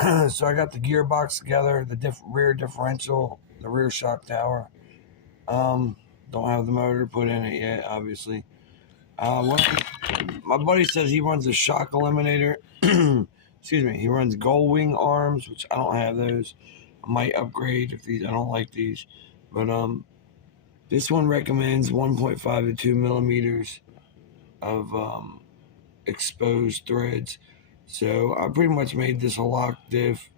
So I got the gearbox together, the rear differential, the rear shock tower. Um, don't have the motor put in it yet, obviously. One my buddy says he runs a shock eliminator. Excuse me. He runs gull wing arms, which I don't have those. I might upgrade if these. I don't like these, but this one recommends 1.5 to 2 millimeters of exposed threads. So I pretty much made this a lock diff.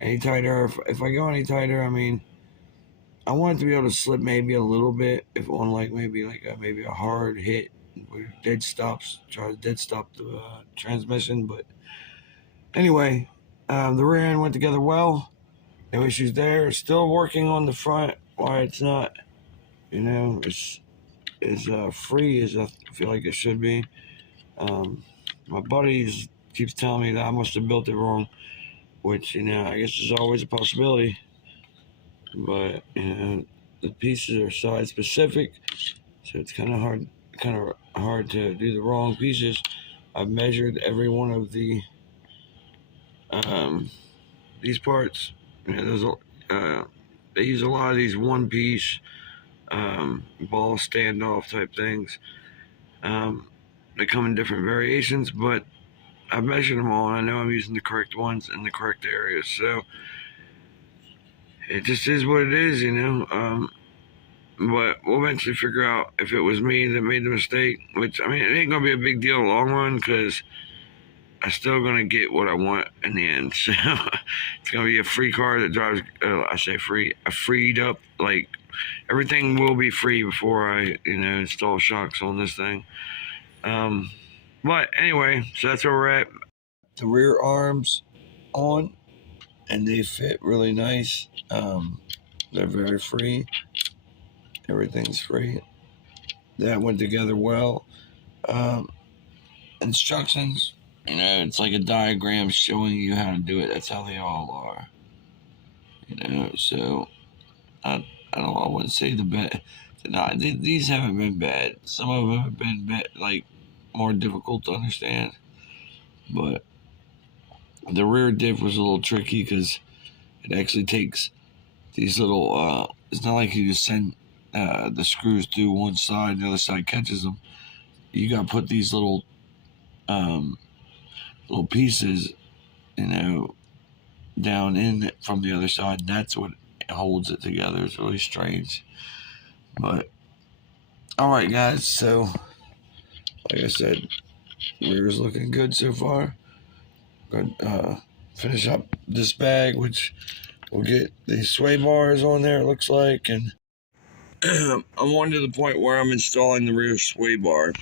Any tighter, if I go any tighter, I mean, I want it to be able to slip maybe a little bit if on like maybe a hard hit where dead stops, try to dead stop the transmission. But anyway, the rear end went together well. No issues there. Still working on the front. Why it's not, it's free as I feel like it should be. My buddies keeps telling me that I must have built it wrong, which I guess is always a possibility. But the pieces are size specific, so it's kind of hard to do the wrong pieces. I've measured every one of these parts. They use a lot of these one piece ball standoff type things. They come in different variations, but I've measured them all, and I know I'm using the correct ones in the correct areas. So it just is what it is. But we'll eventually figure out if it was me that made the mistake. Which, I mean, it ain't gonna be a big deal in the long run because I'm still gonna get what I want in the end. So it's gonna be a free car that drives. I say free, a freed up. Like everything will be free before I, install shocks on this thing. But anyway, so that's where we're at. The rear arms on, and they fit really nice. They're very free. Everything's free. That went together well. Instructions, it's like a diagram showing you how to do it. That's how they all are. So I don't know. I wouldn't say the bad. These haven't been bad. Some of them have been like more difficult to understand. But the rear diff was a little tricky because it actually takes these little. It's not like you just send the screws through one side and the other side catches them. You got to put these little pieces, down in it from the other side. And that's what holds it together. It's really strange. But all right, guys. So, like I said, rear's looking good so far. Going to finish up this bag, which will get the sway bars on there. It looks like, and I'm on to the point where I'm installing the rear sway bar.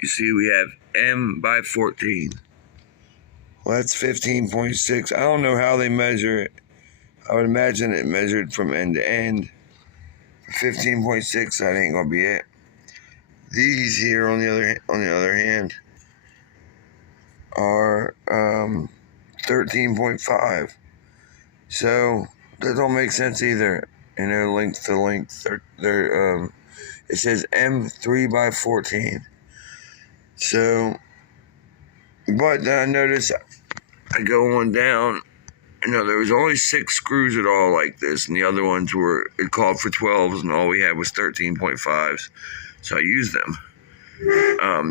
You see, we have M by 14. Well, that's 15.6. I don't know how they measure it. I would imagine it measured from end to end. 15.6, that ain't gonna be it. These here, on the other hand, are 13.5. So that don't make sense either. Length to length. It says M3 by 14. So, but then I noticed I go on down. There was only 6 screws at all like this, and the other ones it called for 12s, and all we had was 13.5s. So I used them.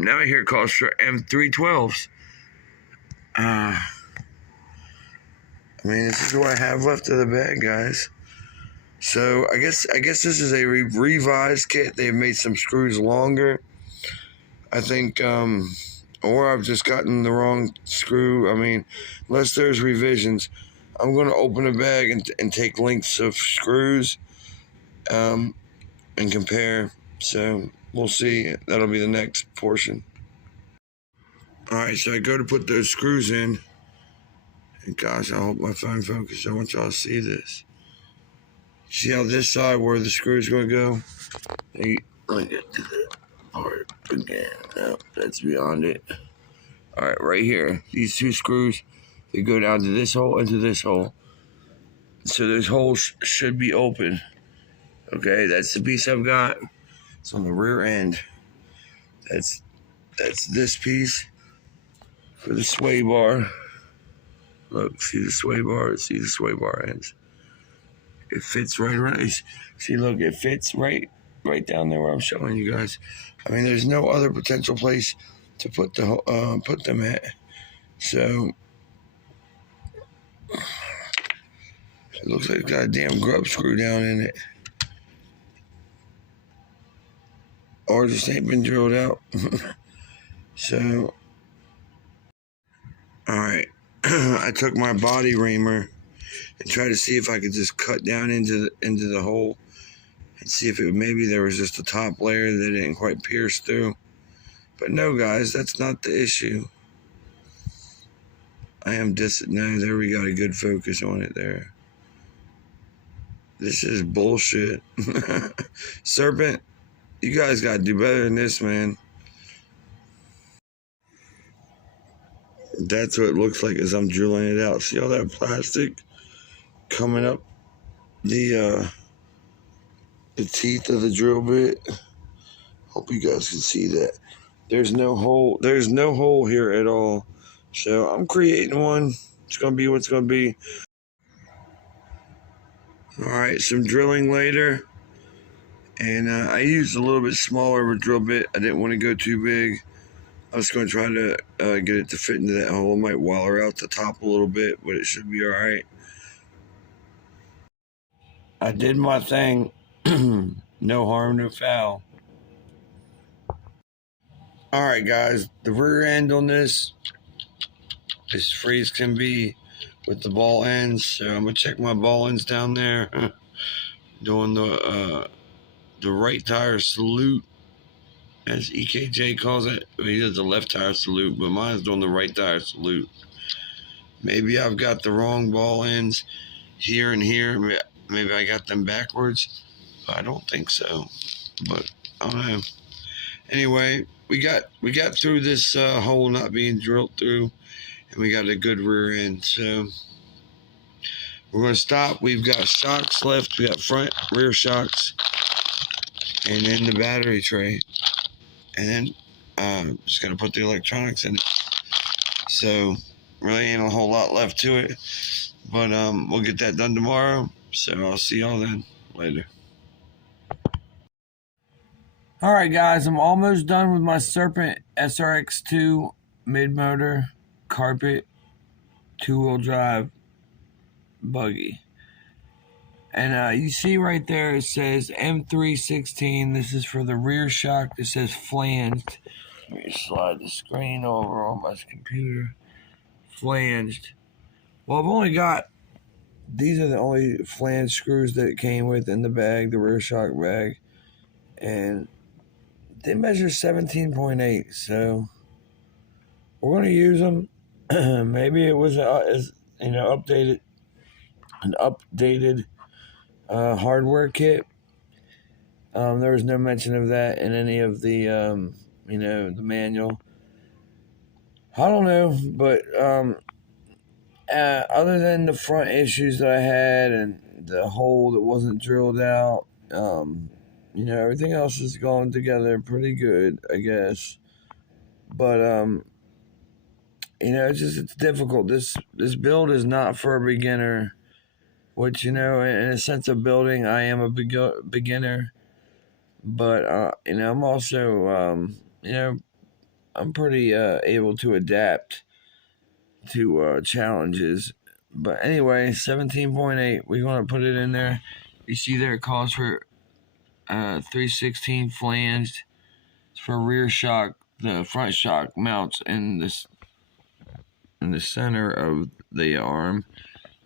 Now I hear it calls for M312s. This is what I have left of the bag, guys. So I guess this is a revised kit. They've made some screws longer. I think, or I've just gotten the wrong screw. Unless there's revisions, I'm going to open a bag and take lengths of screws and compare. So we'll see. That'll be the next portion. All right, so I go to put those screws in. And gosh, I hope my phone focuses. I want y'all to see this. See how this side where the screw's going to go? Let me get to the part again. No, that's beyond it. All right, right here. These 2 screws, they go down to this hole and to this hole. So those holes should be open. Okay, that's the piece I've got. It's on the rear end. That's this piece for the sway bar. Look, see the sway bar? See the sway bar ends? It fits right around. See, look, it fits right down there where I'm showing you guys. I mean, there's no other potential place to put them at. So it looks like it's got a damn grub screw down in it, or just ain't been drilled out. So, all right, I took my body reamer and tried to see if I could just cut down into the hole and see if maybe there was just a top layer that didn't quite pierce through. But no, guys, that's not the issue. I am no, there we got a good focus on it there. This is bullshit. Serpent, you guys got to do better than this, man. That's what it looks like as I'm drilling it out. See all that plastic coming up the teeth of the drill bit? Hope you guys can see that. There's no hole. There's no hole here at all. So I'm creating one. It's going to be what's going to be. All right, some drilling later. And I used a little bit smaller of a drill bit. I didn't want to go too big. I was going to try to get it to fit into that hole. I might waller out the top a little bit, but it should be all right. I did my thing. No harm, no foul. All right, guys. The rear end on this is free as can be with the ball ends. So I'm going to check my ball ends down there. Doing the right tire salute, as EKJ calls it. He does the left tire salute, but mine's doing the right tire salute. Maybe I've got the wrong ball ends here and here. Maybe I got them backwards. I don't think so, but I don't know. Anyway, we got through this hole not being drilled through, and we got a good rear end. So we're going to stop. We've got shocks left. We got front, rear shocks, and then the battery tray. And then just going to put the electronics in it. So really ain't a whole lot left to it. But we'll get that done tomorrow. So I'll see y'all then later. All right, guys, I'm almost done with my Serpent Srx2 mid-motor carpet 2-wheel drive buggy. And you see right there it says M316. This is for the rear shock. This says flanged. Let me slide the screen over on my computer. Flanged. Well, I've only got, these are the only flange screws that it came with in the bag, the rear shock bag. And they measure 17.8, so we're going to use them. Maybe it was an updated hardware kit. There was no mention of that in any of the the manual. I don't know, but other than the front issues that I had and the hole that wasn't drilled out, everything else is going together pretty good, I guess. But it's difficult. This build is not for a beginner, which, in a sense of building, I am a beginner. But I'm also I'm pretty able to adapt to challenges. But anyway, 17.8, we're going to put it in there. You see there it calls for 316 flanged. It's for rear shock. The front shock mounts in the center of the arm.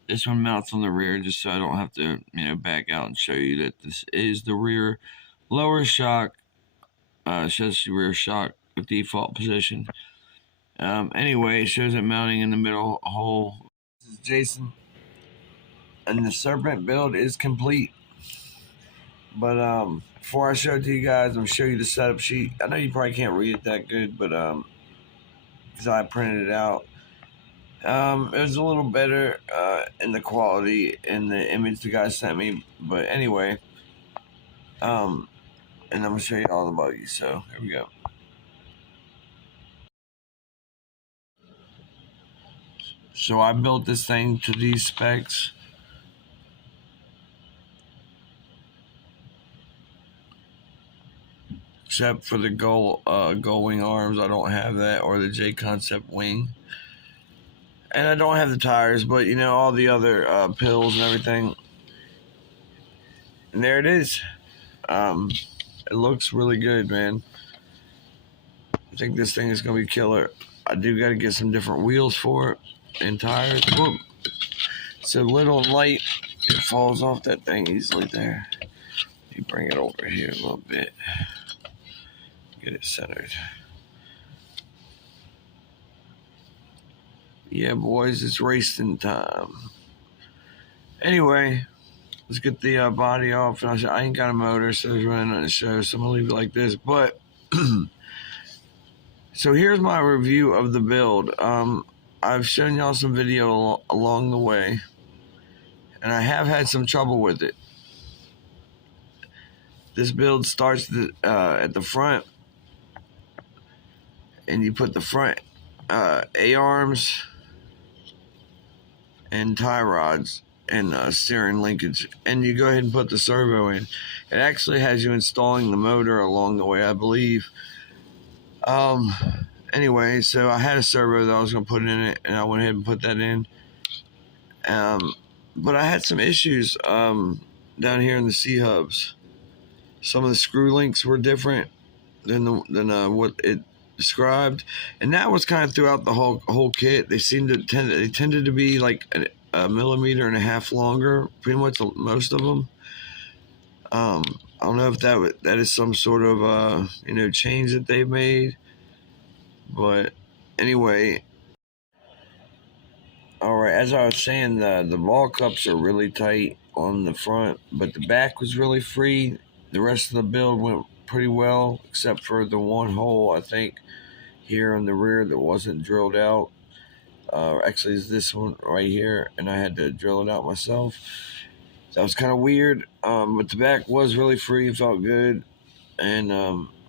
This one mounts on the rear, just so I don't have to back out and show you that this is the rear lower shock. Shows the rear shock with default position. Anyway, it shows it mounting in the middle hole. This is Jason, and the Serpent build is complete. But before I show it to you guys, I'm gonna show you the setup sheet. I know you probably can't read it that good, but because I printed it out, it was a little better in the quality in the image the guy sent me. But anyway, and I'm gonna show you all the buggies. So here we go. So I built this thing to these specs. Except for the gull wing arms, I don't have that, or the J Concept wing. And I don't have the tires, but you know, all the other pills and everything. And there it is. It looks really good, man. I think this thing is going to be killer. I do got to get some different wheels for it and tires. Whoop. So little and light, it falls off that thing easily there. You bring it over here a little bit. Get it centered. Yeah, boys, it's racing time. Anyway, let's get the body off. And I ain't got a motor, so it's running on the show, so I'm going to leave it like this. But, so here's my review of the build. I've shown y'all some video along the way, and I have had some trouble with it. This build starts at the front, and you put the front A-arms and tie rods and steering linkage, and you go ahead and put the servo in. It actually has you installing the motor along the way, I believe. Anyway, so I had a servo that I was going to put in it, and I went ahead and put that in. But I had some issues down here in the C-hubs. Some of the screw links were different than what it described, and that was kind of throughout the whole kit. They tended to be like a millimeter and a half longer, pretty much most of them. I don't know if that is some sort of change that they've made, but anyway. All right, as I was saying, the ball cups are really tight on the front, but the back was really free. The rest of the build went pretty well, except for the one hole, I think, here in the rear that wasn't drilled out. Actually, it's this one right here, and I had to drill it out myself. That was kind of weird, but the back was really free. It felt good, and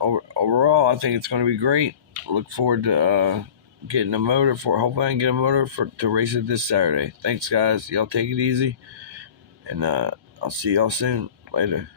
overall, I think it's going to be great. Look forward to getting a motor for. Hopefully, I can get a motor to race it this Saturday. Thanks, guys. Y'all take it easy, and I'll see y'all soon. Later.